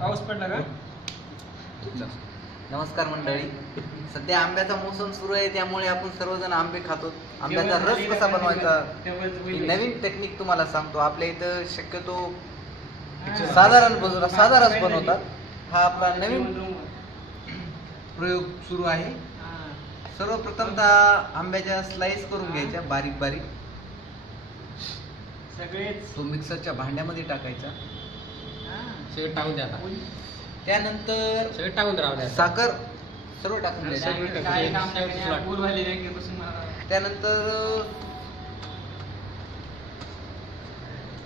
पाऊस पडला का? नमस्कार मंडळी. सध्या आंब्याचा मोसम सुरू आहे त्यामुळे आपण सर्वजण आंबे खातो. आंब्याचा रस कसा बनवायचा? ही नवीन टेक्निक तुम्हाला सांगतो. आपल्या इथं शक्यतो साधारण साधा रस बनवतात. हा आपला नवीन प्रयोग सुरू आहे. सर्वप्रथमतः आंब्याच्या स्लाइस करून घ्यायच्या बारीक बारीक. सगळेच. तो मिक्सरच्या भांड्यामध्ये टाकायचा. सगळं टाकून द्या आता त्यानंतर सगळं टाकून द्या राहू द्या साखर सर्व टाकून द्यायचं सगळं टाकून काय द्या. काम नाही, फ्लॅट. बोल झाली बँकेपासून मला त्यानंतर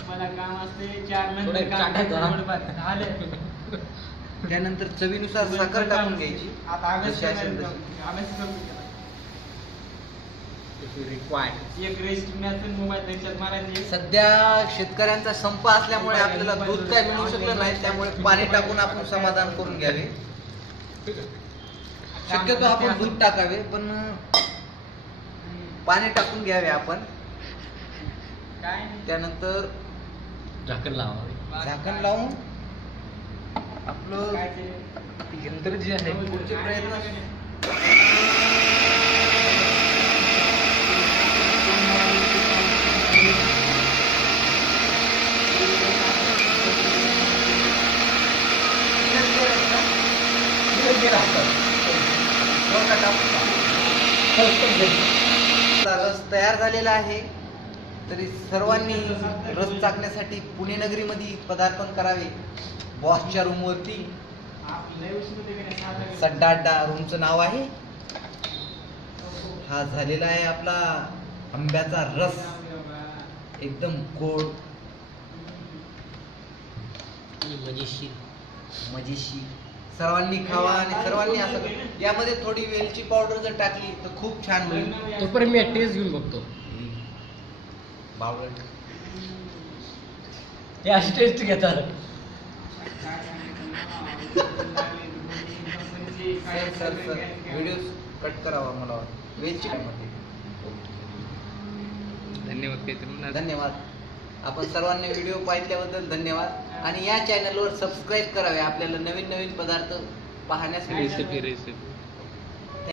मला काम असते चार थोडं नंतर काम चाटायचं. थोडंफार. झालं. त्यानंतर चवीनुसार साखर टाकून घ्यायची आता आम्हीच जशी असेल करणार, तशी. आम्हीच करू त्याला. रिक्वायर्ड एक रेस्ट मॅच मोबाईल त्यांच्यात मारायचे सध्या शेतकऱ्यांचा संप असल्यामुळे आपल्याला दूध काय मिळू शकलं नाही त्यामुळे पाणी टाकून आपण समाधान करून घ्यावे शक्यतो आपण दूध टाकावे पण पाणी टाकून घ्यावे आपण काय. त्यानंतर झाकण लावा झाकण लावून आपलं? यंत्र जे आहे पुढचे प्रयत्न आपला रस तयार झालेला आहे. तरी सर्वांनी रस चाकण्यासाठी पुणे नगरीमध्ये पदार्पण करावे. बॉसच्या रूमवरती. सड्डा अड्डा रूमचं नाव आहे. हा झालेला आहे आपला आंब्याचा रस. एकदम गोड. मजेशीर. मजेशीर. सर्वांनी खावा आणि सर्वांनी असं करा. यामध्ये थोडी वेलची पावडर जर टाकली तर खूप छान होईल. तोपर्यंत मी टेस्ट घेऊन बघतो. बावळट हे अशी टेस्ट घेतात. Sir sir sir video cut करावा मला वाटतं. वेलची मध्ये धन्यवाद काहीतरी धन्यवाद. आपण सर्वांनी व्हिडिओ पाहिल्याबद्दल धन्यवाद. आणि या चॅनलवर सबस्क्राईब करावे आपल्याला नवीन नवीन पदार्थ पाहण्यास रेसिपी रेसिपी